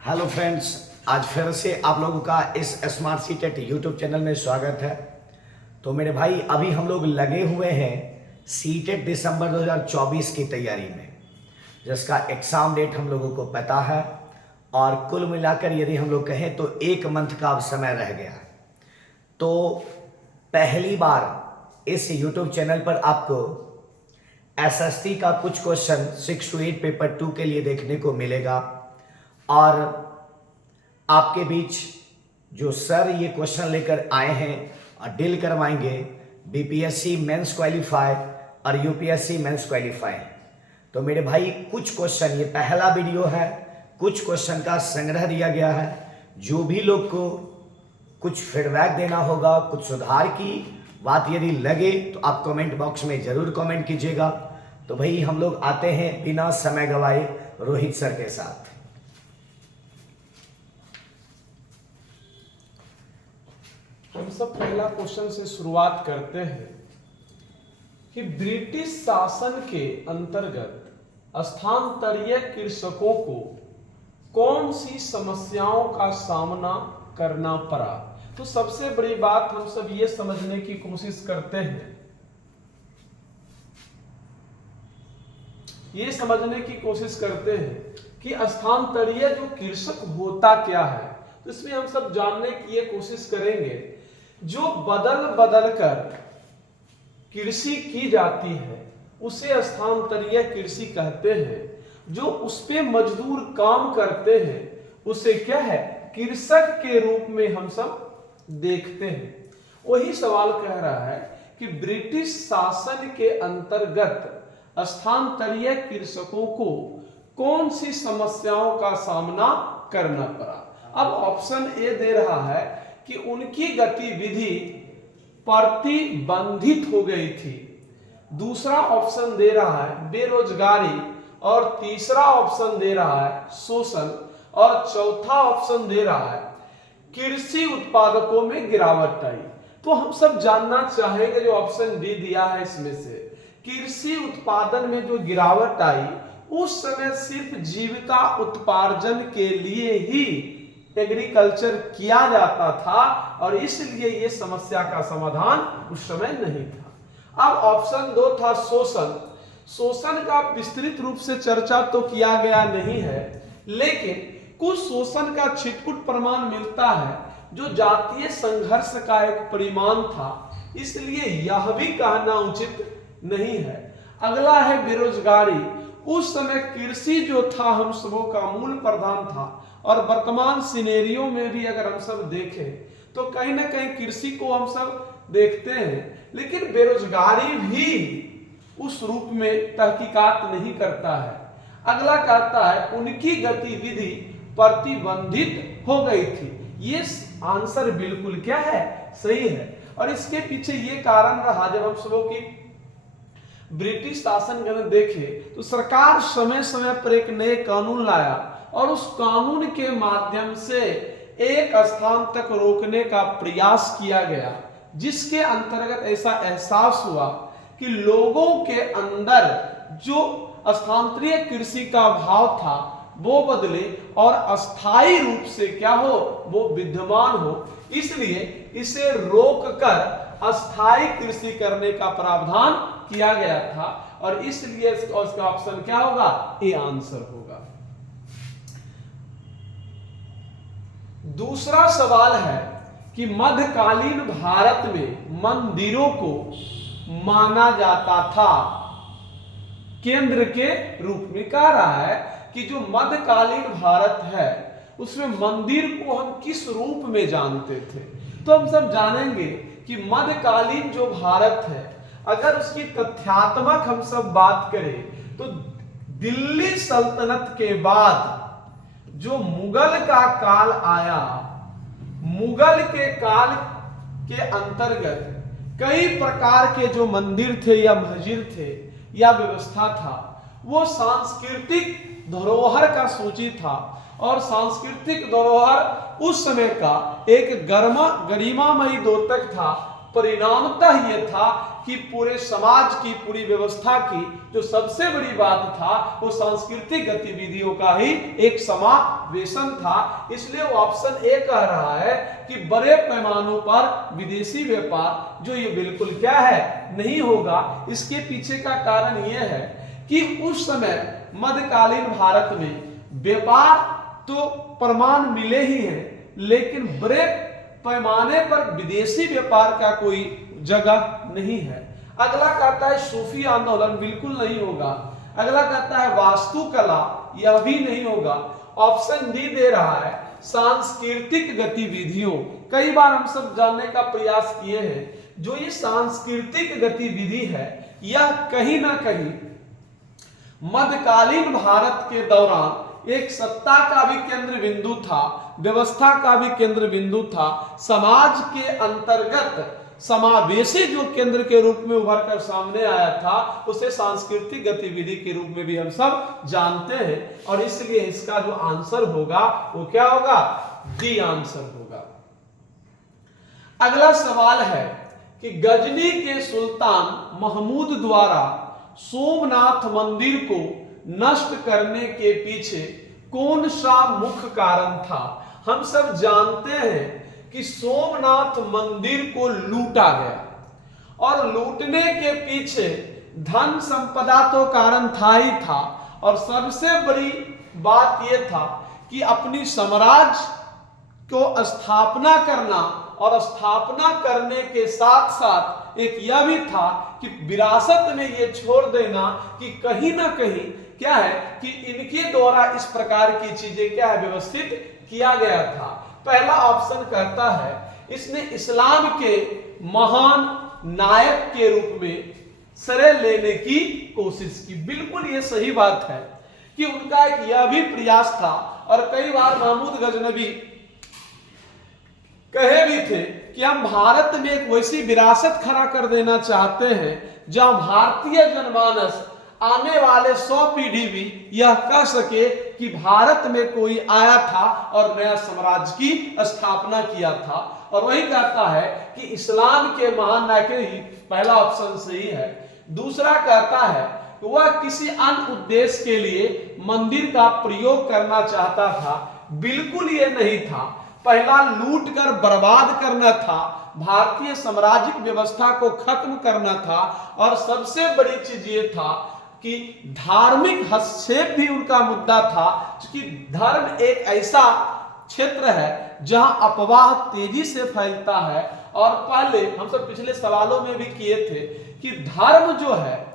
Hello friends, आज फिर से आप लोगों का इस smart C TET YouTube channel में स्वागत है। तो मेरे भाई, अभी हम लोग लगे हुए हैं सी टेट दिसंबर 2024 की तैयारी में, जिसका एग्ज़ाम डेट हम लोगों को पता है। और कुल मिलाकर यदि हम लोग कहें तो 1 मंथ का अब समय रह गया। तो पहली बार इस यूट्यूब चैनल पर आपको एसएसटी का कुछ क्वेश्चन 6 to 8 पेपर 2 के लिए देखने को मिलेगा। और आपके बीच जो सर ये क्वेश्चन लेकर आए हैं और डील करवाएंगे बीपीएससी मेंस क्वालिफाई और यूपीएससी मेंस क्वालिफाई। तो मेरे भाई, कुछ क्वेश्चन, ये पहला वीडियो है, कुछ क्वेश्चन का संग्रह दिया गया है। जो भी लोग को कुछ फीडबैक देना होगा, कुछ सुधार की बात यदि लगे तो आप कमेंट बॉक्स में ज़रूर कमेंट कीजिएगा। तो भाई, हम लोग आते हैं बिना समय गवाए रोहित सर के साथ। हम सब पहला क्वेश्चन से शुरुआत करते हैं कि ब्रिटिश शासन के अंतर्गत स्थानांतरीय कृषकों को कौन सी समस्याओं का सामना करना पड़ा। तो सबसे बड़ी बात हम सब ये समझने की कोशिश करते हैं, ये समझने की कोशिश करते हैं कि स्थानांतरीय जो कृषक होता क्या है। तो इसमें हम सब जानने की ये कोशिश करेंगे, जो बदल बदल कर कृषि की जाती है उसे स्थानांतरीय कृषि कहते हैं। जो उस पे मजदूर काम करते हैं उसे क्या है, कृषक के रूप में हम सब देखते हैं। वही सवाल कह रहा है कि ब्रिटिश शासन के अंतर्गत स्थानांतरीय कृषकों को कौन सी समस्याओं का सामना करना पड़ा। अब ऑप्शन ए दे रहा है कि उनकी गतिविधि प्रतिबंधित हो गई थी। दूसरा ऑप्शन दे रहा है बेरोजगारी, और तीसरा ऑप्शन दे रहा है शोषण, और चौथा ऑप्शन दे रहा है कृषि उत्पादकों में गिरावट आई। तो हम सब जानना चाहेंगे जो ऑप्शन डी दिया है इसमें से, कृषि उत्पादन में जो गिरावट आई उस समय सिर्फ जीविका उत्पार्जन के लिए ही एग्रीकल्चर किया जाता था और इसलिए ये समस्या का समाधान उस समय नहीं था। अब ऑप्शन 2 था शोषण। शोषण का विस्तृत रूप से चर्चा तो किया गया नहीं है, लेकिन कुछ शोषण का छिटपुट प्रमाण मिलता है जो जातीय संघर्ष का एक परिमाण था, इसलिए यह भी कहना उचित नहीं है। अगला है बेरोजगारी। उस समय कृषि जो था हम सबों का मूल प्रधान था, और वर्तमान सिनेरियो में भी अगर हम सब देखें तो कहीं ना कहीं कृषि को हम सब देखते हैं, लेकिन बेरोजगारी भी उस रूप में तहकीकात नहीं करता है। अगला कहता है उनकी गतिविधि प्रतिबंधित हो गई थी। ये आंसर बिल्कुल क्या है, सही है। और इसके पीछे ये कारण रहा, जब हम सबों की ब्रिटिश शासन के देखे तो सरकार समय समय पर एक नए कानून लाया और उस कानून के माध्यम से एक स्थान तक रोकने का प्रयास किया गया, जिसके अंतर्गत ऐसा एहसास हुआ कि लोगों के अंदर जो स्थानांतरीय कृषि का भाव था वो बदले और अस्थायी रूप से क्या हो, वो विद्यमान हो। इसलिए इसे रोककर अस्थायी कृषि करने का प्रावधान किया गया था, और इसलिए इसका ऑप्शन क्या होगा, ए आंसर होगा। दूसरा सवाल है कि मध्यकालीन भारत में मंदिरों को माना जाता था केंद्र के रूप में। कह रहा है कि जो मध्यकालीन भारत है उसमें मंदिर को हम किस रूप में जानते थे। तो हम सब जानेंगे कि मध्यकालीन जो भारत है, अगर उसकी तथ्यात्मक हम सब बात करें तो दिल्ली सल्तनत के बाद जो मुगल का काल आया, मुगल के काल के अंतर्गत कई प्रकार के जो मंदिर थे या मस्जिद थे या व्यवस्था था, वो सांस्कृतिक धरोहर का सूची था। और सांस्कृतिक धरोहर उस समय का एक गरिमामयी द्योतक था। परिणामतः यह था कि पूरे समाज की, पूरी व्यवस्था की जो सबसे बड़ी बात था वो सांस्कृतिक गतिविधियों का ही एक समावेशन था। इसलिए वो ऑप्शन ए कह रहा है कि बड़े पैमानों पर विदेशी व्यापार जो ये बिल्कुल क्या है, नहीं होगा। इसके पीछे का कारण यह है कि उस समय मध्यकालीन भारत में व्यापार तो प्रमाण मिले ही हैं, लेकिन बड़े पैमाने पर विदेशी व्यापार का कोई जगह नहीं है। अगला कहता है सूफी आंदोलन, बिल्कुल नहीं होगा। अगला कहता है वास्तुकला, यह भी नहीं होगा। ऑप्शन डी दे रहा है सांस्कृतिक गतिविधियों। कई बार हम सब जानने का प्रयास किए हैं, जो ये सांस्कृतिक गतिविधि है यह कहीं ना कहीं मध्यकालीन भारत के दौरान एक सत्ता का भी केंद्र बिंदु था, व्यवस्था का भी केंद्र बिंदु था, समाज के अंतर्गत समावेशी जो केंद्र के रूप में उभर कर सामने आया था, उसे सांस्कृतिक गतिविधि के रूप में भी हम सब जानते हैं। और इसलिए इसका जो आंसर होगा वो क्या होगा, डी आंसर होगा। अगला सवाल है कि गजनी के सुल्तान महमूद द्वारा सोमनाथ मंदिर को नष्ट करने के पीछे कौन सा मुख्य कारण था। हम सब जानते हैं कि सोमनाथ मंदिर को लूटा गया और लूटने के पीछे धन संपदा तो कारण था ही था, और सबसे बड़ी बात यह था कि अपनी साम्राज्य को स्थापना करना, और स्थापना करने के साथ साथ एक यह भी था कि विरासत में यह छोड़ देना कि कहीं ना कहीं क्या है कि इनके द्वारा इस प्रकार की चीजें क्या है, व्यवस्थित किया गया था। पहला ऑप्शन कहता है इसने इस्लाम के महान नायक के रूप में श्रेय लेने की कोशिश की। बिल्कुल ये सही बात है कि उनका एक यह भी प्रयास था, और कई बार महमूद गजनवी कहे भी थे कि हम भारत में एक वैसी विरासत खड़ा कर देना चाहते हैं जहां भारतीय जनमानस आने वाले 100 पीढ़ी भी यह कह सके कि भारत में कोई आया था और नया साम्राज्य की स्थापना किया था। और वही कहता है कि इस्लाम के महान नायक ही, पहला ऑप्शन सही है। दूसरा कहता है कि वह किसी अन्य उद्देश्य के लिए मंदिर का प्रयोग करना चाहता था। बिल्कुल ये नहीं था। पहला लूट कर बर्बाद करना था, भारतीय साम्राज्यिक व्यवस्था को खत्म करना था, और सबसे बड़ी चीज ये था कि धार्मिक हस्तक्षेप भी उनका मुद्दा था, क्योंकि धर्म एक ऐसा क्षेत्र है जहां अफवाह तेजी से फैलता है। और पहले हम सब पिछले सवालों में भी किए थे कि धर्म जो है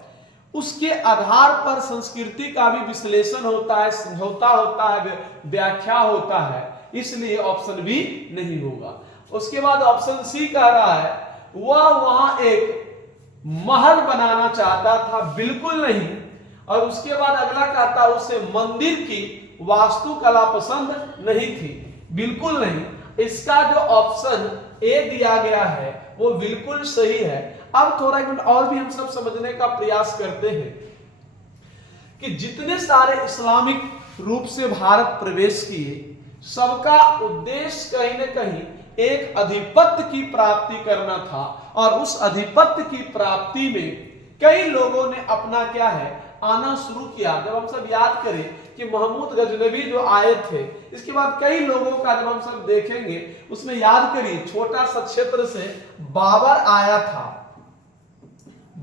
उसके आधार पर संस्कृति का भी विश्लेषण होता है, समझौता होता है, व्याख्या होता है। इसलिए ऑप्शन बी नहीं होगा। उसके बाद ऑप्शन सी कह रहा है वह वहां एक महल बनाना चाहता था। बिल्कुल नहीं। और उसके बाद अगला कहता उसे मंदिर की वास्तुकला पसंद नहीं थी। बिल्कुल नहीं। इसका जो ऑप्शन ए दिया गया है वो बिल्कुल सही है। अब थोड़ा एक मिनट और भी हम सब समझने का प्रयास करते हैं कि जितने सारे इस्लामिक रूप से भारत प्रवेश किए, सबका उद्देश्य कहीं न कहीं एक अधिपत्य की प्राप्ति करना था, और उस अधिपत्य की प्राप्ति में कई लोगों ने अपना क्या है आना शुरू किया। जब हम सब याद करें कि महमूद गजनवी जो आए थे, इसके बाद कई लोगों का जब हम सब देखेंगे उसमें याद करिए छोटा सा क्षेत्र से बाबर आया था।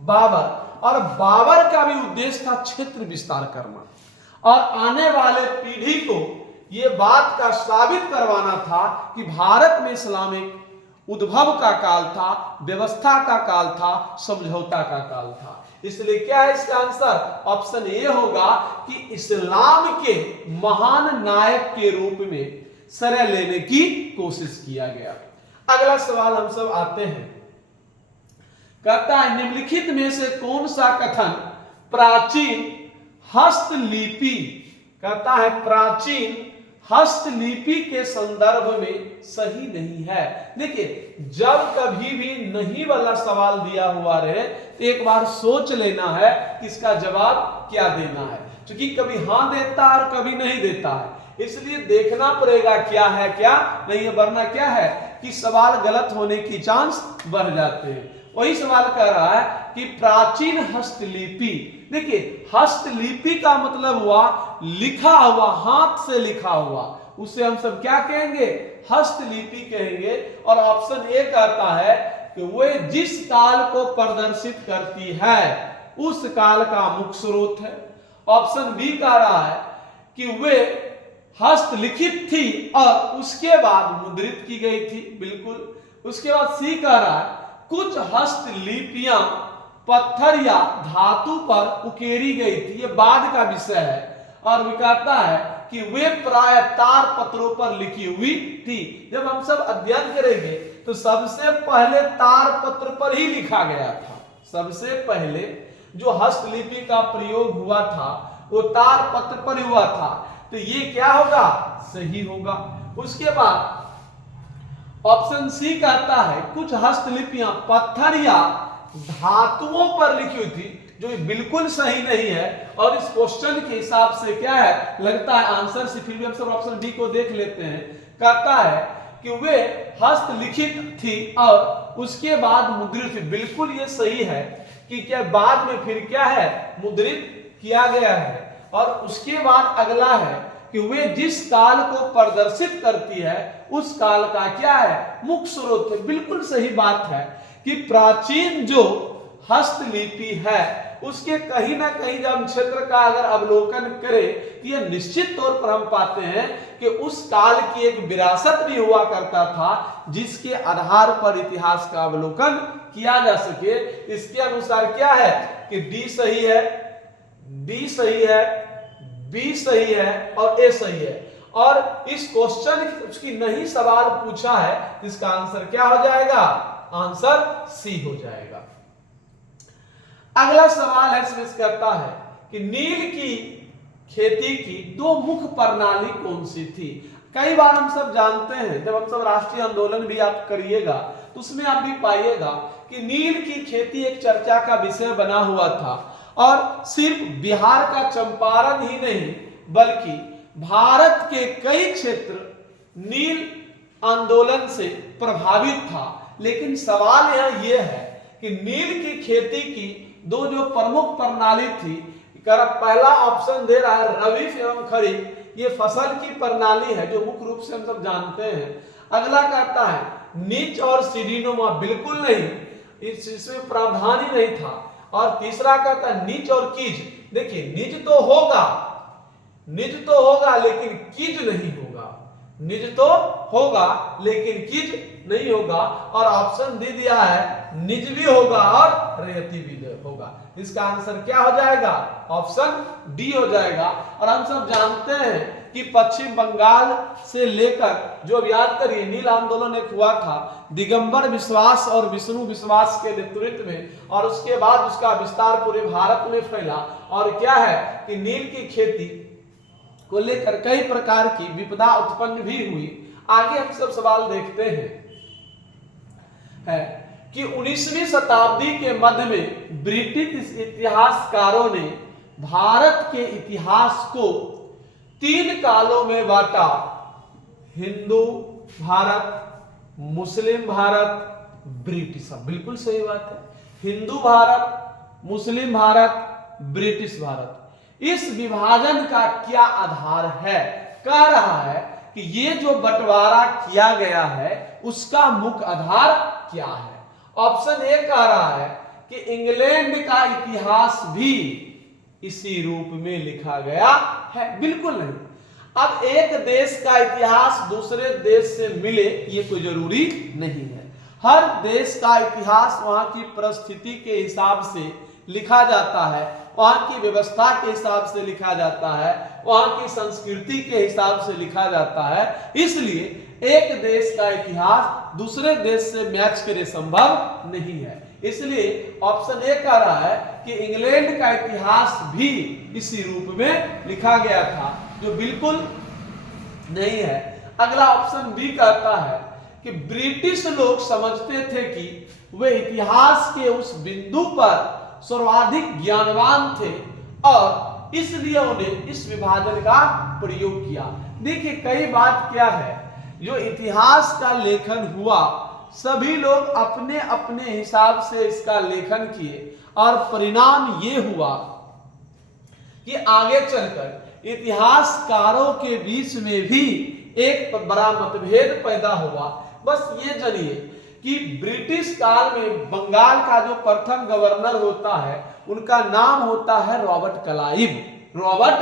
बाबर, और बाबर का भी उद्देश्य था क्षेत्र विस्तार करना, और आने वाले पीढ़ी को यह बात का साबित करवाना था कि भारत में इस्लामिक उद्भव का काल था, व्यवस्था का काल था, समझौता का काल था। इसलिए क्या है इसका आंसर, ऑप्शन ए होगा कि इस्लाम के महान नायक के रूप में श्रेय लेने की कोशिश किया गया। अगला सवाल हम सब आते हैं, कहता है निम्नलिखित में से कौन सा कथन प्राचीन हस्तलिपि, कहता है प्राचीन हस्तलिपि के संदर्भ में सही नहीं है। देखिए जब कभी भी नहीं वाला सवाल दिया हुआ रहे तो एक बार सोच लेना है कि इसका जवाब क्या देना है, क्योंकि कभी हां देता है और कभी नहीं देता है। इसलिए देखना पड़ेगा क्या है क्या नहीं है, वरना क्या है कि सवाल गलत होने की चांस बढ़ जाते हैं। वही सवाल कर रहा है कि प्राचीन हस्तलिपि। देखिए हस्तलिपि का मतलब हुआ लिखा हुआ, हाथ से लिखा हुआ, उसे हम सब क्या कहेंगे, हस्तलिपि कहेंगे। और ऑप्शन ए कहता है कि वे जिस काल को प्रदर्शित करती है उस काल का मुख्य स्रोत है। ऑप्शन बी कह रहा है कि वे हस्तलिखित थी और उसके बाद मुद्रित की गई थी, बिल्कुल। उसके बाद सी कह रहा है कुछ हस्तलिपियां पत्थर या धातु पर उकेरी गई थी, ये बाद का विषय है। और वे कहता है कि वे प्राय तार पत्रों पर लिखी हुई थी। जब हम सब अध्ययन करेंगे तो सबसे पहले तार पत्र पर ही लिखा गया था। सबसे पहले जो हस्तलिपि का प्रयोग हुआ था वो तार पत्र पर ही हुआ था, तो ये क्या होगा, सही होगा। उसके बाद ऑप्शन सी कहता है कुछ हस्तलिपियां पत्थर या धातुओं पर लिखी हुई थी, जो बिल्कुल सही नहीं है। और इस क्वेश्चन के हिसाब से क्या है, लगता है आंसर से, फिर भी हम सब ऑप्शन बी को देख लेते हैं। कहता है कि वे हस्तलिखित थी और उसके बाद मुद्रित थी, बिल्कुल ये सही है कि क्या बाद में फिर क्या है, मुद्रित किया गया है। और उसके बाद अगला है कि वे जिस काल को प्रदर्शित करती है उस काल का क्या है, मुख्य स्रोत है। बिल्कुल सही बात है कि प्राचीन जो हस्तलिपि है उसके कहीं ना कहीं जब हम क्षेत्र का अगर अवलोकन करें तो यह निश्चित तौर पर हम पाते हैं कि उस काल की एक विरासत भी हुआ करता था जिसके आधार पर इतिहास का अवलोकन किया जा सके। इसके अनुसार क्या है कि डी सही है, डी सही है, बी सही है और ए सही है। और इस क्वेश्चन उसकी नहीं सवाल पूछा है, इसका आंसर क्या हो जाएगा, आंसर सी हो जाएगा। अगला सवाल है, इसमें कहता है कि नील की खेती की दो मुख्य प्रणाली कौन सी थी। कई बार हम सब जानते हैं, जब हम सब राष्ट्रीय आंदोलन भी आप करिएगा तो उसमें आप भी पाइएगा कि नील की खेती एक चर्चा का विषय बना हुआ था। और सिर्फ बिहार का चंपारण ही नहीं बल्कि भारत के कई क्षेत्र नील आंदोलन से प्रभावित था। लेकिन सवाल यहां यह है कि नील की खेती की दो जो प्रमुख प्रणाली थी, पहला ऑप्शन दे रहा है रबी एवं खरीफ, ये फसल की प्रणाली है जो मुख्य रूप से हम सब जानते हैं। अगला कहता है नीच और सीढ़ीनुमा, बिल्कुल नहीं, इसमें प्रावधान ही नहीं था। और तीसरा कहता है नीच और कीज। देखिए निज तो होगा, निज तो होगा लेकिन कीज नहीं होगा, निज तो होगा लेकिन कीज नहीं होगा। और ऑप्शन दे दिया है निज भी होगा और रेयती भी होगा। इसका आंसर क्या हो जाएगा, ऑप्शन डी हो जाएगा। और हम सब जानते हैं कि पश्चिम बंगाल से लेकर जो याद करिए नील आंदोलन एक हुआ था दिगंबर विश्वास और विष्णु विश्वास के नेतृत्व में, और उसके बाद उसका विस्तार पूरे भारत में फैला। और क्या है कि नील की खेती को लेकर कई प्रकार की विपदा उत्पन्न भी हुई। आगे हम सब सवाल देखते हैं है कि 19वीं शताब्दी के मध्य में ब्रिटिश इतिहासकारों ने भारत के इतिहास को 3 कालों में बांटा, हिंदू भारत, मुस्लिम भारत, ब्रिटिश। बिल्कुल सही बात है, हिंदू भारत, मुस्लिम भारत, ब्रिटिश भारत। इस विभाजन का क्या आधार है, कह रहा है कि ये जो बंटवारा किया गया है उसका मुख्य आधार क्या है। ऑप्शन ए कह रहा है कि इंग्लैंड का इतिहास भी इसी रूप में लिखा गया है, बिल्कुल नहीं। अब एक देश का इतिहास दूसरे देश से मिले ये कोई जरूरी नहीं है। हर देश का इतिहास वहां की परिस्थिति के हिसाब से लिखा जाता है, वहां की व्यवस्था के हिसाब से लिखा जाता है, वहां की संस्कृति के हिसाब से लिखा जाता है। इसलिए एक देश का इतिहास दूसरे देश से मैच करे संभव नहीं है। इसलिए ऑप्शन ए कह रहा है कि इंग्लैंड का इतिहास भी इसी रूप में लिखा गया था, जो बिल्कुल नहीं है। अगला ऑप्शन बी कहता है कि ब्रिटिश लोग समझते थे कि वे इतिहास के उस बिंदु पर सर्वाधिक ज्ञानवान थे और इसलिए उन्हें इस विभाजन का प्रयोग किया। देखिए कई बात क्या है, जो इतिहास का लेखन हुआ सभी लोग अपने अपने हिसाब से इसका लेखन किए और परिणाम ये हुआ कि आगे चलकर इतिहासकारों के बीच में भी एक बड़ा मतभेद पैदा हुआ। बस ये जानिए कि ब्रिटिश काल में बंगाल का जो प्रथम गवर्नर होता है उनका नाम होता है रॉबर्ट क्लाइव। रॉबर्ट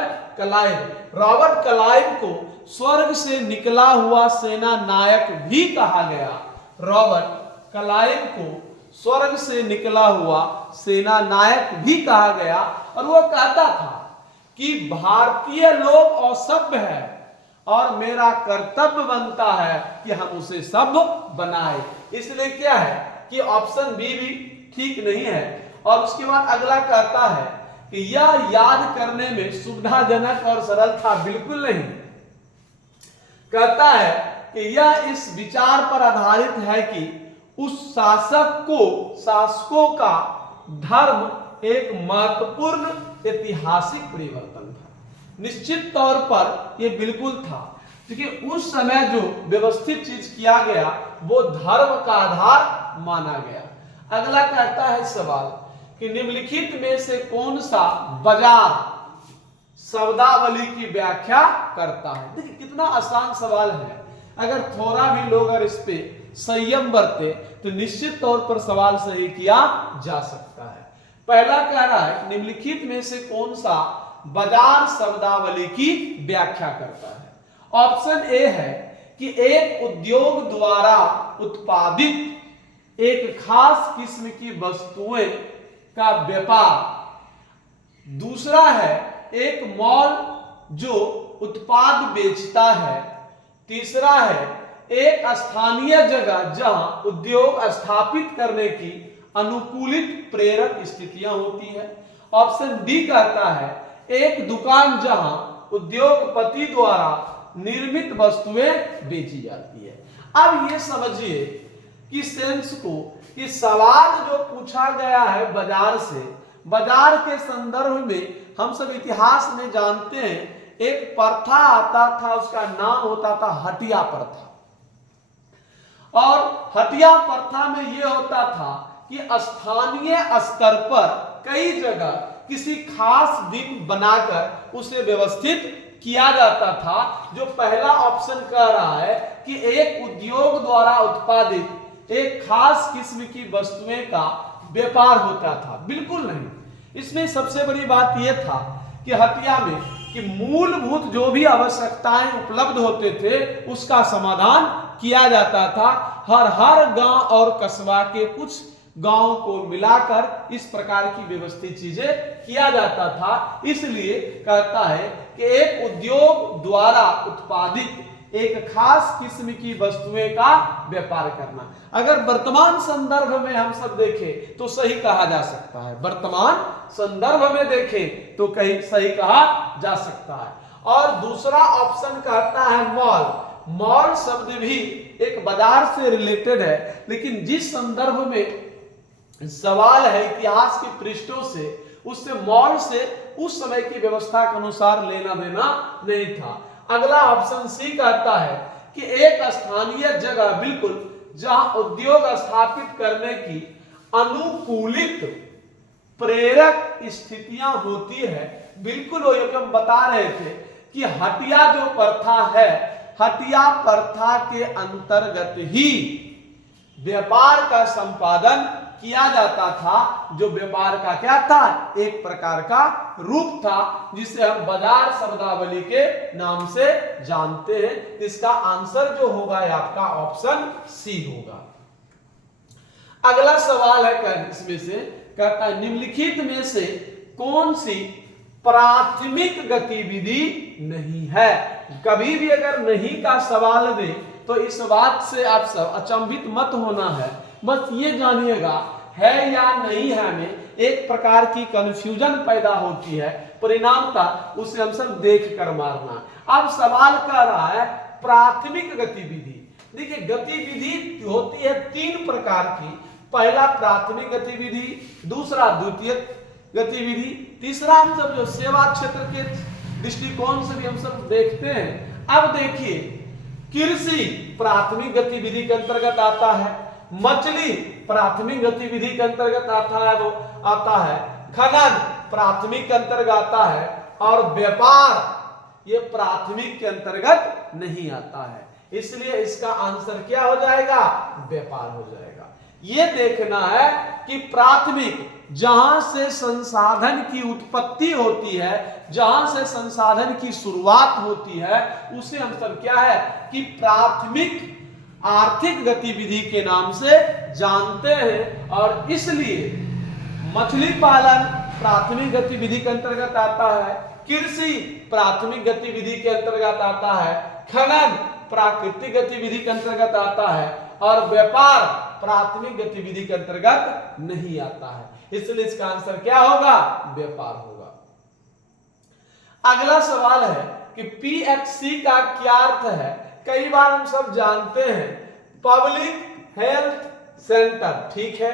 क्लाइव को स्वर्ग से निकला हुआ सेना नायक भी कहा गया। रॉबर्ट क्लाइव को स्वर्ग से निकला हुआ सेना नायक भी कहा गया और वो कहता था कि भारतीय लोग असभ्य है और मेरा कर्तव्य बनता है कि हम उसे सभ्य बनाए। इसलिए क्या है कि ऑप्शन बी भी ठीक नहीं है। और उसके बाद अगला कहता है कि यह याद करने में सुविधाजनक और सरल था, बिल्कुल नहीं। कहता है कि यह इस विचार पर आधारित है कि उस शासकों का धर्म एक महत्वपूर्ण ऐतिहासिक परिवर्तन था। निश्चित तौर पर यह बिल्कुल था, क्योंकि उस समय जो व्यवस्थित चीज किया गया वो धर्म का आधार माना गया। अगला कहता है सवाल कि निम्नलिखित में से कौन सा बाजार शब्दावली की व्याख्या करता है। देखिए कितना आसान सवाल है, अगर थोड़ा भी लोग अगर इस पे संयम बरते तो निश्चित तौर पर सवाल सही किया जा सकता है। पहला कह रहा है निम्नलिखित में से कौन सा बाजार शब्दावली की व्याख्या करता है। ऑप्शन ए है कि एक उद्योग द्वारा उत्पादित एक खास किस्म की वस्तुएं का व्यापार। दूसरा है एक मॉल जो उत्पाद बेचता है। तीसरा है एक स्थानीय जगह जहां उद्योग स्थापित करने की अनुकूलित प्रेरक स्थितियां होती है। ऑप्शन डी कहता है एक दुकान जहां उद्योगपति द्वारा निर्मित वस्तुएं बेची जाती है। अब ये समझिए कि सेंस को कि सवाल जो पूछा गया है बाजार से, बाजार के संदर्भ में हम सब इतिहास में जानते हैं एक प्रथा आता था, उसका नाम होता था हटिया प्रथा। और हटिया प्रथा में यह होता था कि स्थानीय स्तर पर कई जगह किसी खास दिन बनाकर उसे व्यवस्थित किया जाता था। जो पहला ऑप्शन कह रहा है कि एक उद्योग द्वारा उत्पादित एक खास किस्म की वस्तुएं का व्यापार होता था, बिल्कुल नहीं। इसमें सबसे बड़ी बात यह था कि हटिया में कि मूलभूत जो भी आवश्यकताएं उपलब्ध होते थे उसका समाधान किया जाता था। हर गांव और कस्बा के कुछ गांव को मिलाकर इस प्रकार की व्यवस्थित चीजें किया जाता था। इसलिए कहता है कि एक उद्योग द्वारा उत्पादित एक खास किस्म की वस्तुएं का व्यापार करना। अगर वर्तमान संदर्भ में हम सब देखें तो सही कहा जा सकता है, वर्तमान संदर्भ में देखें तो कहीं सही कहा जा सकता है। और दूसरा ऑप्शन कहता है मॉल। मॉल शब्द भी एक बाजार से रिलेटेड है, लेकिन जिस संदर्भ में सवाल है इतिहास के पृष्ठों से, उससे मॉल से उस समय की व्यवस्था के अनुसार लेना देना नहीं था। अगला ऑप्शन सी कहता है कि एक स्थानीय जगह बिल्कुल जहां उद्योग स्थापित करने की अनुकूलित प्रेरक स्थितियां होती है। बिल्कुल वो हम बता रहे थे कि हटिया जो प्रथा है, हटिया प्रथा के अंतर्गत ही व्यापार का संपादन किया जाता था। जो व्यापार का क्या था, एक प्रकार का रूप था जिसे हम बाजार शब्दावली के नाम से जानते हैं। इसका आंसर जो होगा आपका ऑप्शन सी होगा। अगला सवाल है इसमें से कहता है निम्नलिखित में से कौन सी प्राथमिक गतिविधि नहीं है। कभी भी अगर नहीं का सवाल दे तो इस बात से आप सब अचंभित मत होना है। बस ये जानिएगा है या नहीं है में एक प्रकार की कंफ्यूजन पैदा होती है, परिणामता उसे हम सब देख कर मारना। अब सवाल कर रहा है प्राथमिक गतिविधि। देखिए गतिविधि होती है तीन प्रकार की। पहला प्राथमिक गतिविधि, दूसरा द्वितीयक गतिविधि, तीसरा हम सब जो सेवा क्षेत्र के दृष्टिकोण से भी हम सब देखते हैं। अब देखिए कृषि प्राथमिक गतिविधि के अंतर्गत आता है, मछली प्राथमिक गतिविधि के अंतर्गत आता है। खनन प्राथमिक के अंतर्गत आता है, और व्यापार ये प्राथमिक के अंतर्गत नहीं आता है। इसलिए इसका आंसर क्या हो जाएगा? व्यापार हो जाएगा। ये देखना है कि प्राथमिक जहां से संसाधन की उत्पत्ति होती है, जहां से संसाधन की शुरुआत होती है, उसे हम सब क्या है कि प्राथमिक आर्थिक गतिविधि के नाम से जानते हैं। और इसलिए मछली पालन प्राथमिक गतिविधि के अंतर्गत आता है, कृषि प्राथमिक गतिविधि के अंतर्गत आता है, खनन प्राकृतिक गतिविधि के अंतर्गत आता है, और व्यापार प्राथमिक गतिविधि के अंतर्गत नहीं आता है। इसलिए इसका आंसर क्या होगा? व्यापार होगा। अगला सवाल है कि PHC का क्या अर्थ है? कई बार हम सब जानते हैं पब्लिक हेल्थ सेंटर, ठीक है।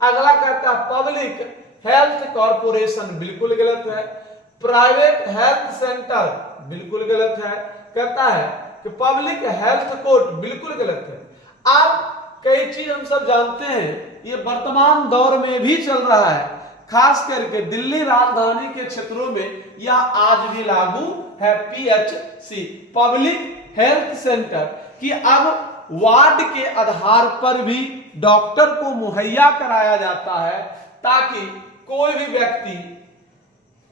अगला कहता है पब्लिक हेल्थ कॉर्पोरेशन, बिल्कुल गलत है। प्राइवेट हेल्थ सेंटर, बिल्कुल गलत है। कहता है कि पब्लिक हेल्थ कोर्ट, बिल्कुल गलत है। अब कई चीज हम सब जानते हैं, ये वर्तमान दौर में भी चल रहा है, खास करके दिल्ली राजधानी के क्षेत्रों में यह आज भी लागू है। PHC पब्लिक हेल्थ सेंटर कि अब वार्ड के आधार पर भी डॉक्टर को मुहैया कराया जाता है, ताकि कोई भी व्यक्ति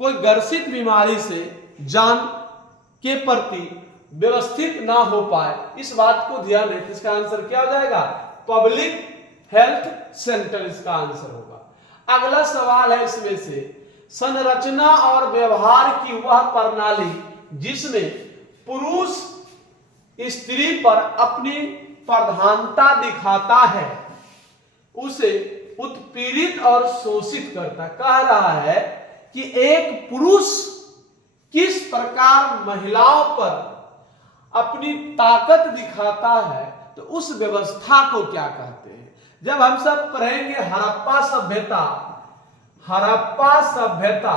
कोई ग्रसित बीमारी से जान के प्रति व्यवस्थित ना हो पाए, इस बात को ध्यान रखें। इसका आंसर क्या हो जाएगा? पब्लिक हेल्थ सेंटर इसका आंसर होगा। अगला सवाल है इसमें से, संरचना और व्यवहार की वह प्रणाली जिसमें पुरुष स्त्री पर अपनी प्रधानता दिखाता है, उसे उत्पीड़ित और शोषित करता। कह रहा है कि एक पुरुष किस प्रकार महिलाओं पर अपनी ताकत दिखाता है, तो उस व्यवस्था को क्या कहते हैं? जब हम सब पढ़ेंगे हड़प्पा सभ्यता, हड़प्पा सभ्यता,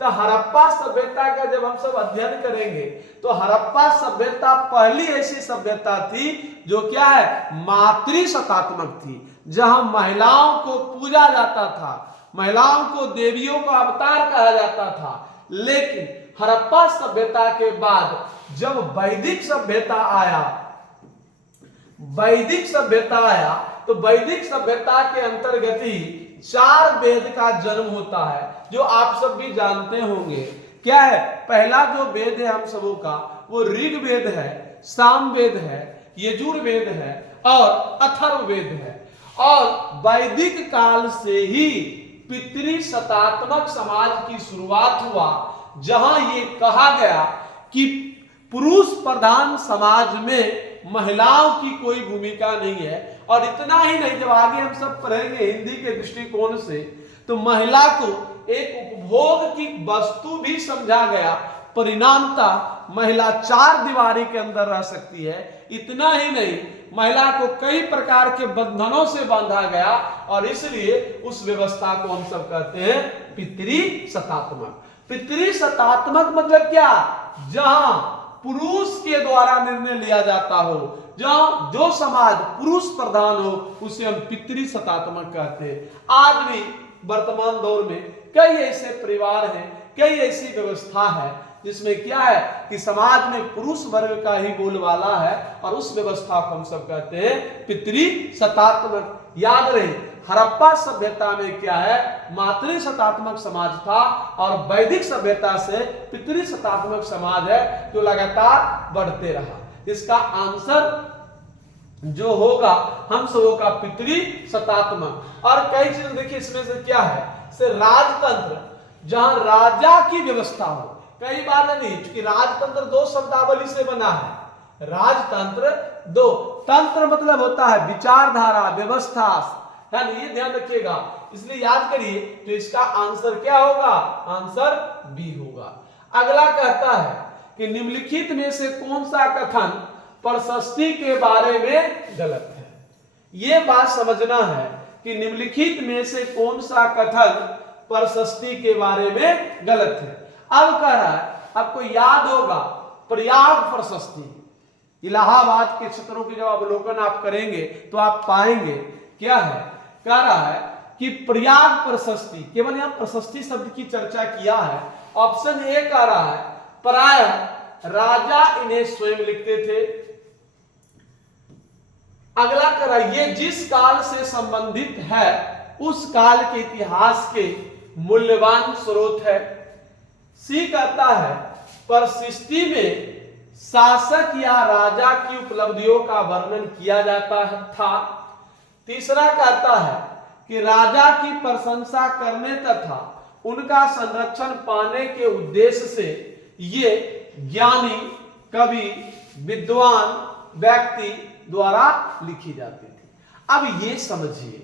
तो हड़प्पा सभ्यता का जब हम सब अध्ययन करेंगे तो हड़प्पा सभ्यता पहली ऐसी सभ्यता थी जो क्या है? मातृसत्तात्मक थी, जहां महिलाओं को पूजा जाता था, महिलाओं को देवियों का अवतार कहा जाता था। लेकिन हड़प्पा सभ्यता के बाद जब वैदिक सभ्यता आया, वैदिक सभ्यता आया, तो वैदिक सभ्यता के अंतर्गत ही 4 वेद का जन्म होता है, जो आप सब भी जानते होंगे। क्या है? पहला जो वेद है हम सबों का, वो ऋग्वेद है, सामवेद है, यजुर्वेद है और अथर्ववेद है। और वैदिक काल से ही पितृसत्तात्मक समाज की शुरुआत हुआ, जहां ये कहा गया कि पुरुष प्रधान समाज में महिलाओं की कोई भूमिका नहीं है। और इतना ही नहीं, जब आगे हम सब पढ़ेंगे हिंदी के दृष्टिकोण से, तो महिला को एक उपभोग की वस्तु भी समझा गया। परिणामतः महिला 4 दीवारी के अंदर रह सकती है। इतना ही नहीं, महिला को कई प्रकार के बंधनों से बांधा गया, और इसलिए उस व्यवस्था को हम सब कहते हैं पितृसत्तात्मक। पितृसत्तात्मक मतलब क्या? जहां पुरुष के द्वारा निर्णय लिया जाता हो, जहां जो समाज पुरुष प्रधान हो, उसे हम पितृसत्तात्मक कहते हैं। आज भी वर्तमान दौर में कई ऐसे परिवार हैं, कई ऐसी व्यवस्था है जिसमें क्या है कि समाज में पुरुष वर्ग का ही बोलबाला है, और उस व्यवस्था को हम सब कहते हैं पितृसत्तात्मक। याद रहे, हड़प्पा सभ्यता में क्या है? मातृसत्तात्मक समाज था, और वैदिक सभ्यता से पितृसत्तात्मक समाज है, जो लगातार बढ़ते रहा। इसका आंसर जो होगा हम सबों का पितृसत्तात्मक। और कई चीज देखिए इसमें से क्या है, से राजतंत्र, जहां राजा की व्यवस्था हो। कई बार नहीं, क्योंकि राजतंत्र 2 शब्दावली से बना है। राजतंत्र 2, तंत्र मतलब होता है विचारधारा, व्यवस्था, है ना, ये ध्यान रखिएगा। इसलिए याद करिए, तो इसका आंसर क्या होगा? आंसर बी होगा। अगला कहता है कि निम्नलिखित में से कौन सा कथन प्रशस्ति के बारे में गलत है? यह बात समझना है कि निम्नलिखित में से कौन सा कथन प्रशस्ति के बारे में गलत है। अब कह रहा है, आपको याद होगा प्रयाग प्रशस्ति, इलाहाबाद के क्षेत्रों की जब अवलोकन आप करेंगे तो आप पाएंगे क्या है, कह रहा है कि प्रयाग प्रशस्ति, केवल यहां प्रशस्ति शब्द की चर्चा किया है। ऑप्शन ए कह रहा है प्रायः राजा इन्हें स्वयं लिखते थे। अगला कह रहा है ये जिस काल से संबंधित है उस काल के इतिहास के मूल्यवान स्रोत है। सी कहता है प्रशस्ति में शासक या राजा की उपलब्धियों का वर्णन किया जाता था। तीसरा कहता है कि राजा की प्रशंसा करने तथा उनका संरक्षण पाने के उद्देश्य से ये ज्ञानी, कवि, विद्वान व्यक्ति द्वारा लिखी जाती थी। अब ये समझिए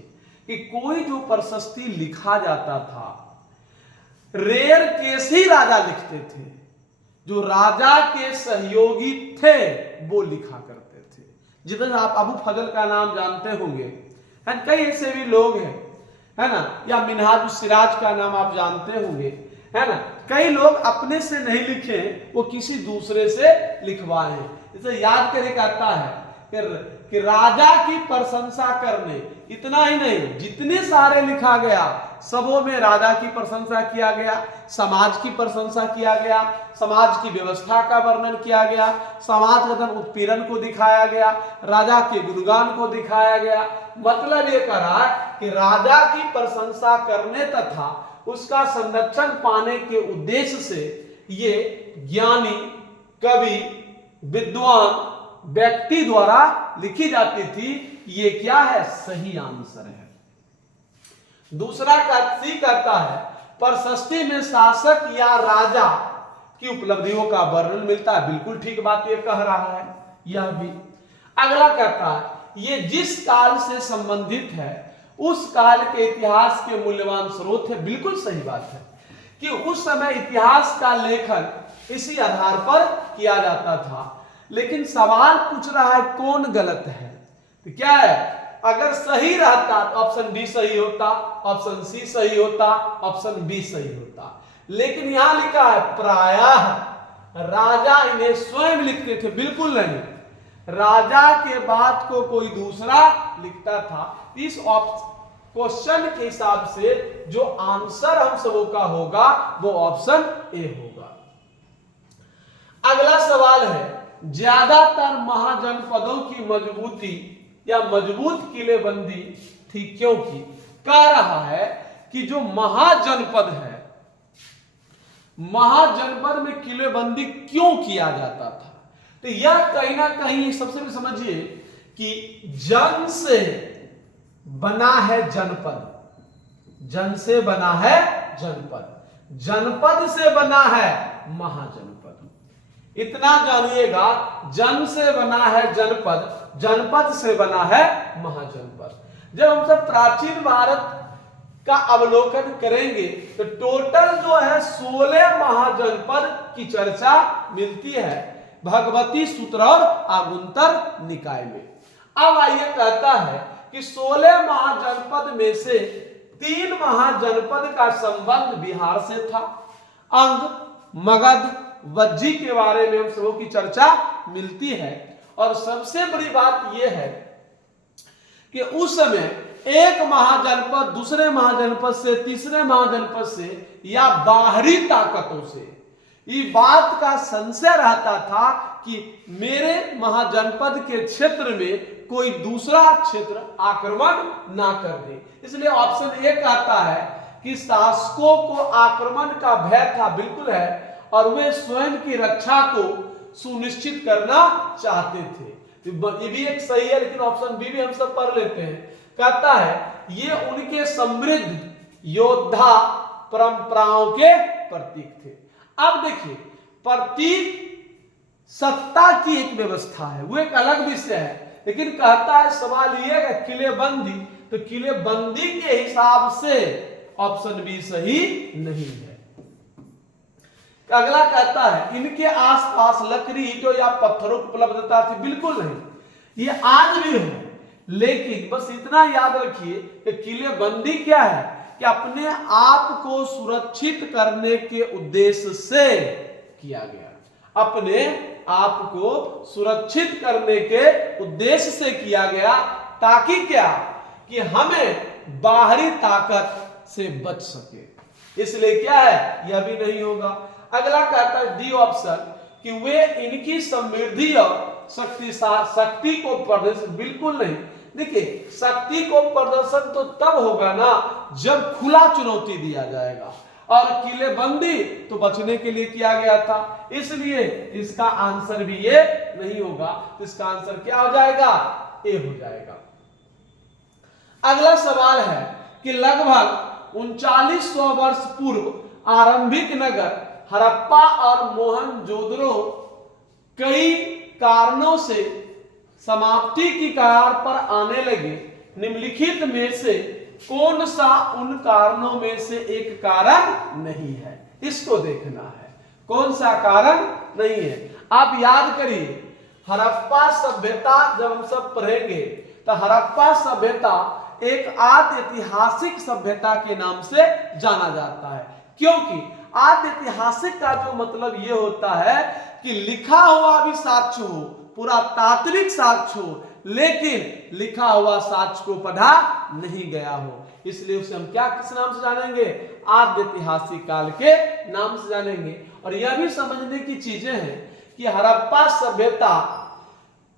कि कोई जो प्रशस्ति लिखा जाता था, रेयर केस ही राजा लिखते थे, जो राजा के सहयोगी थे वो लिखा करते थे। जिधर आप अबू फजल का नाम जानते होंगे, है कई ऐसे भी लोग हैं, है ना, या मिनहाज सिराज का नाम आप जानते होंगे, है ना। कई लोग अपने से नहीं लिखे, वो किसी दूसरे से लिखवाए। इसे याद करके कहता है कि राजा की प्रशंसा करने, इतना ही नहीं जितने सारे लिखा गया सबों में राजा की प्रशंसा किया गया, समाज की प्रशंसा किया गया, समाज की व्यवस्था का वर्णन किया गया, समाज के अंदर उत्पीड़न को दिखाया गया, राजा के गुणगान को दिखाया गया। मतलब ये कह रहा है कि राजा की प्रशंसा करने तथा उसका संरक्षण पाने के उद्देश्य से ये ज्ञानी, कवि, विद्वान व्यक्ति द्वारा लिखी जाती थी। ये क्या है, सही आंसर है। दूसरा सी कहता है प्रशस्ति में शासक या राजा की उपलब्धियों का वर्णन मिलता है। बिल्कुल ठीक बात ये कह रहा है। यह भी अगला कहता है ये जिस काल से संबंधित है उस काल के इतिहास के मूल्यवान स्रोत है। बिल्कुल सही बात है कि उस समय इतिहास का लेखन इसी आधार पर किया जाता था। लेकिन सवाल पूछ रहा है कौन गलत है, तो क्या है, अगर सही रहता तो ऑप्शन डी सही होता, ऑप्शन सी सही होता, ऑप्शन बी सही होता। लेकिन यहां लिखा है प्रायः राजा इन्हें स्वयं लिखते थे। बिल्कुल नहीं, राजा के बाद को कोई दूसरा लिखता था। इस क्वेश्चन के हिसाब से जो आंसर हम सबों का होगा वो ऑप्शन ए होगा। अगला सवाल है ज्यादातर महाजनपदों की मजबूती या मजबूत किलेबंदी थी क्योंकि, कह रहा है कि जो महाजनपद है, महाजनपद में किलेबंदी क्यों किया जाता था। तो यह कहीं ना कहीं सबसे भी समझिए कि जन से बना है जनपद, जन से बना है जनपद, जनपद से बना है महाजनपद। इतना जानिएगा, जन से बना है जनपद, जनपद से बना है महाजनपद। जब हम सब प्राचीन भारत का अवलोकन करेंगे तो टोटल जो है 16 महाजनपद की चर्चा मिलती है भगवती सूत्र और आगुंतर निकाय में। अब आइए कहता है कि 16 महाजनपद में से 3 महाजनपद का संबंध बिहार से था। अंग, मगध, वज्जी के बारे में हम सबों की चर्चा मिलती है। और सबसे बड़ी बात यह है कि उस समय एक महाजनपद दूसरे महाजनपद से, तीसरे महाजनपद से या बाहरी ताकतों से ये बात का संशय रहता था कि मेरे महाजनपद के क्षेत्र में कोई दूसरा क्षेत्र आक्रमण ना कर दे। इसलिए ऑप्शन ए कहता है कि शासकों को आक्रमण का भय था। बिल्कुल है, और वे स्वयं की रक्षा को सुनिश्चित करना चाहते थे। ये भी एक सही है, लेकिन ऑप्शन बी भी हम सब पढ़ लेते हैं। कहता है ये उनके समृद्ध योद्धा परंपराओं के प्रतीक थे। अब देखिए, प्रतीक सत्ता की एक व्यवस्था है, वो एक अलग विषय है। लेकिन कहता है सवाल ये है किलेबंदी, तो किलेबंदी के हिसाब से ऑप्शन बी सही नहीं है। अगला कहता है इनके आसपास लकड़ी, ईंटों या पत्थरों की उपलब्धता थी। बिल्कुल नहीं, ये आज भी है। लेकिन बस इतना याद रखिए कि किलेबंदी क्या है कि अपने आप को सुरक्षित करने के उद्देश्य से किया गया, अपने आप को सुरक्षित करने के उद्देश्य से किया गया, ताकि क्या कि हमें बाहरी ताकत से बच सके। इसलिए क्या है, यह भी नहीं होगा। अगला कहता है डी ऑप्शन कि वे इनकी समृद्धि और शक्ति को प्रदर्शन, बिल्कुल नहीं। देखिए, शक्ति को प्रदर्शन तो तब होगा ना जब खुला चुनौती दिया जाएगा, और किलेबंदी तो बचने के लिए किया गया था, इसलिए इसका आंसर भी ये नहीं होगा। तो इसका आंसर क्या हो जाएगा, ए हो जाएगा। अगला सवाल है कि लगभग 3900 वर्ष पूर्व आरंभिक नगर हड़प्पा और मोहनजोदड़ो कई कारणों से समाप्ति की कगार पर आने लगे। निम्नलिखित में से कौन सा उन कारणों में से एक कारण नहीं है, इसको देखना है। कौन सा कारण नहीं है, आप याद करिए हड़प्पा सभ्यता जब हम सब पढ़ेंगे तो हड़प्पा सभ्यता एक आद्य ऐतिहासिक सभ्यता के नाम से जाना जाता है। क्योंकि आद्य ऐतिहासिक का जो मतलब ये होता है कि लिखा हुआ भी साक्ष्य हो, पूरा तात्विक साक्ष्य हो, लेकिन लिखा हुआ साक्ष्य को पढ़ा नहीं गया हो, इसलिए उसे हम क्या किस नाम से जानेंगे, आद्य ऐतिहासिक काल के नाम से जानेंगे। और यह भी समझने की चीजें हैं कि हड़प्पा सभ्यता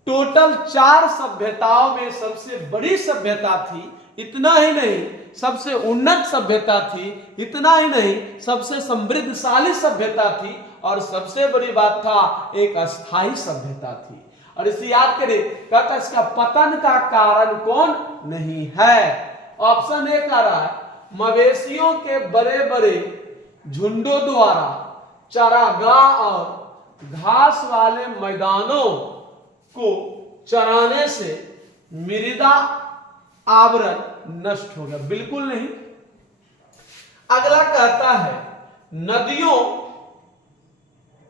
टोटल 4 सभ्यताओं में सबसे बड़ी सभ्यता थी। इतना ही नहीं, सबसे उन्नत सभ्यता थी। इतना ही नहीं, सबसे समृद्धशाली सभ्यता थी। और सबसे बड़ी बात था, एक अस्थाई सभ्यता थी। और इसे याद करें, कहता इसका पतन का कारण कौन नहीं है। ऑप्शन ए कह रहा है मवेशियों के बड़े बड़े झुंडों द्वारा चारागाह और घास वाले मैदानों को चराने से मृदा आवरण नष्ट हो गया, बिल्कुल नहीं। अगला कहता है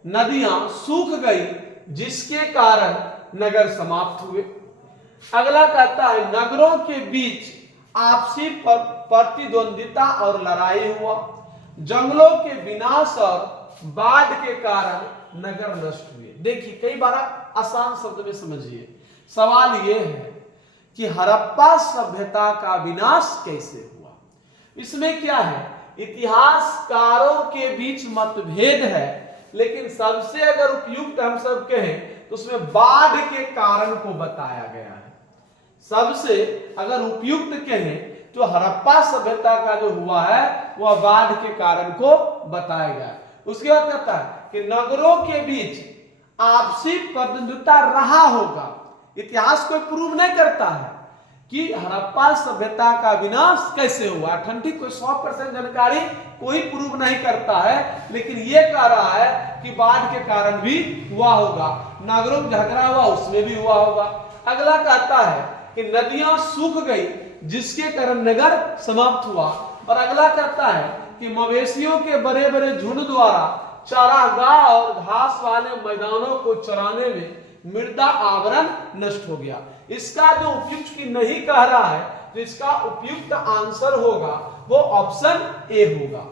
नदियां सूख गई जिसके कारण नगर समाप्त हुए। अगला कहता है नगरों के बीच आपसी प्रतिद्वंदिता और लड़ाई हुआ। जंगलों के विनाश और बाढ़ के कारण नगर नष्ट हुए। देखिए, कई बार आप आसान शब्द में समझिए, सवाल यह है कि हड़प्पा सभ्यता का विनाश कैसे हुआ। इसमें क्या है, इतिहासकारों के बीच मतभेद है, लेकिन सबसे अगर उपयुक्त हम सब कहें तो उसमें बाढ़ के कारण को बताया गया है। सबसे अगर उपयुक्त कहें तो हड़प्पा सभ्यता का जो हुआ है वह बाढ़ के कारण को बताया गया है। उसके बाद कहता है कि नगरों के बीच आपसी प्रतिद्वंदिता रहा होगा। इतिहास कोई प्रूव नहीं करता है कि हड़प्पा सभ्यता का विनाश कैसे हुआ। अथेंटिक कोई 100% जानकारी कोई प्रूव नहीं करता है, लेकिन यह कह रहा है कि बाढ़ के कारण भी हुआ होगा। नगरों में झगड़ा हुआ, उसमें भी हुआ होगा। अगला कहता है कि नदियां सूख गई जिसके कारण नगर समाप्त हुआ। और अगला कहता है कि मवेशियों के बड़े बड़े झुंड द्वारा चारागाह और घास वाले मैदानों को चराने में मृदा आवरण नष्ट हो गया। इसका जो उपयुक्त की नहीं कह रहा है, तो इसका उपयुक्त आंसर होगा वो ऑप्शन ए होगा।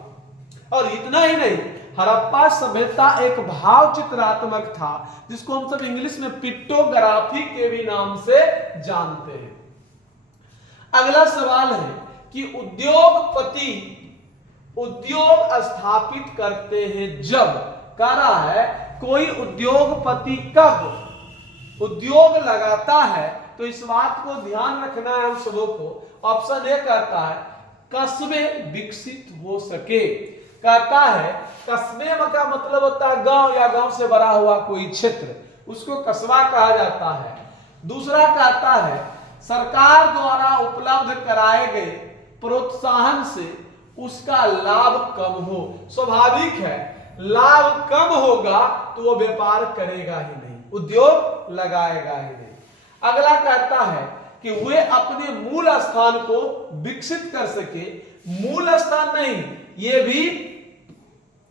और इतना ही नहीं, हड़प्पा सभ्यता एक भाव चित्रात्मक था जिसको हम सब इंग्लिश में पिक्टोग्राफी के भी नाम से जानते हैं। अगला सवाल है कि उद्योगपति उद्योग स्थापित करते हैं जब, कह रहा है कोई उद्योगपति कब उद्योग लगाता है, तो इस बात को ध्यान रखना है हम सबों को। ऑप्शन ए कहता है कस्बे विकसित हो सके। कहता है कस्बे का मतलब होता है गांव या गांव से बड़ा हुआ कोई क्षेत्र, उसको कस्बा कहा जाता है। दूसरा कहता है सरकार द्वारा उपलब्ध कराए गए प्रोत्साहन से उसका लाभ कम हो। स्वाभाविक है, लाभ कम होगा तो वो व्यापार करेगा ही नहीं, उद्योग लगाएगा ही नहीं। अगला कहता है कि वे अपने मूल स्थान को विकसित कर सके। मूल स्थान नहीं, ये भी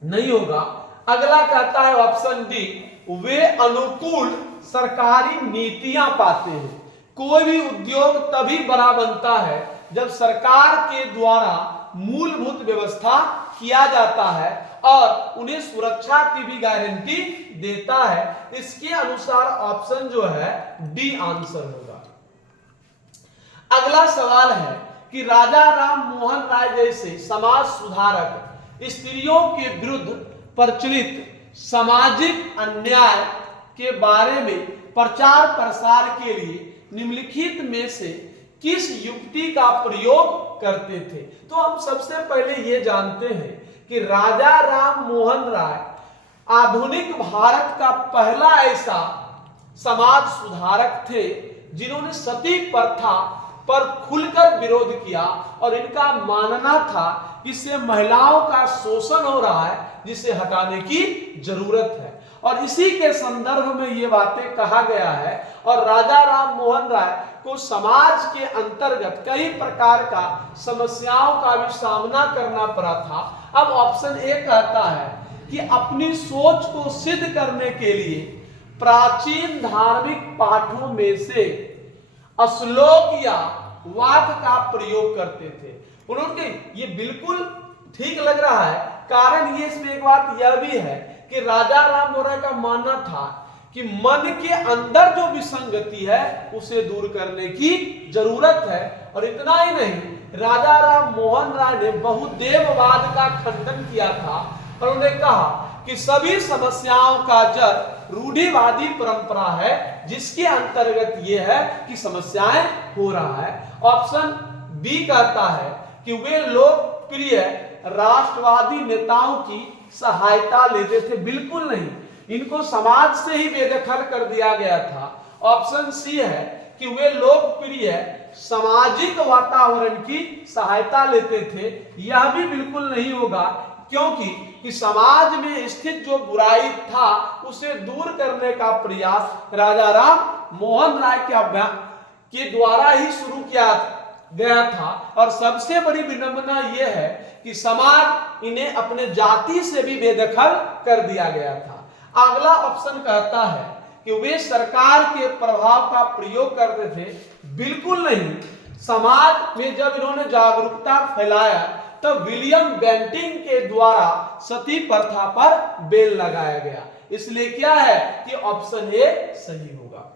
नहीं होगा। अगला कहता है ऑप्शन डी, वे अनुकूल सरकारी नीतियां पाते हैं। कोई भी उद्योग तभी बड़ा बनता है जब सरकार के द्वारा मूलभूत व्यवस्था किया जाता है और उन्हें सुरक्षा की भी गारंटी देता है। इसके अनुसार ऑप्शन जो है डी आंसर होगा। अगला सवाल है कि राजा राम मोहन राय जैसे समाज सुधारक स्त्रियों के विरुद्ध प्रचलित सामाजिक अन्याय के बारे में प्रचार प्रसार के लिए निम्नलिखित में से किस युक्ति का प्रयोग करते थे? तो हम सबसे पहले यह जानते हैं कि राजा राम मोहन राय आधुनिक भारत का पहला ऐसा समाज सुधारक थे जिन्होंने सती प्रथा पर खुलकर विरोध किया और इनका मानना था कि इससे महिलाओं का शोषण हो रहा है जिसे हटाने की जरूरत है। और इसी के संदर्भ में ये बातें कहा गया है और राजा राम मोहन राय को समाज के अंतर्गत कई प्रकार का समस्याओं का भी सामना करना पड़ा था। अब ऑप्शन ए कहता है कि अपनी सोच को सिद्ध करने के लिए प्राचीन धार्मिक पाठों में से श्लोक या वाक्य का प्रयोग करते थे। उन्होंने ये बिल्कुल ठीक लग रहा है, कारण ये इसमें एक बात यह भी है कि राजा राम मोहन राय का मानना था कि मन के अंदर जो विसंगति है उसे दूर करने की जरूरत है। और इतना ही नहीं, राजा राम मोहन राय ने बहुदेववाद का खंडन किया था और उन्होंने कहा कि सभी समस्याओं का जड़ रूढ़िवादी परंपरा है जिसके अंतर्गत यह है कि समस्याएं हो रहा है। ऑप्शन बी कहता है कि वे लोकप्रिय राष्ट्रवादी नेताओं की सहायता लेते थे। बिल्कुल नहीं, इनको समाज से ही बेदखल कर दिया गया था। ऑप्शन सी है कि वे लोकप्रिय सामाजिक वातावरण की सहायता लेते थे। यह भी बिल्कुल नहीं होगा, क्योंकि कि समाज में स्थित जो बुराई था उसे दूर करने का प्रयास राजा राम मोहन राय के अभियान के द्वारा ही शुरू किया गया था। और सबसे बड़ी विडंबना यह है कि समाज इन्हें अपने जाति से भी बेदखल कर दिया गया था। अगला ऑप्शन कहता है कि वे सरकार के प्रभाव का प्रयोग करते थे। बिल्कुल नहीं, समाज में जब इन्होंने जागरूकता फैलाया तो विलियम बेंटिंग के द्वारा सती प्रथा पर बेल लगाया गया। इसलिए क्या है कि ऑप्शन ए सही होगा।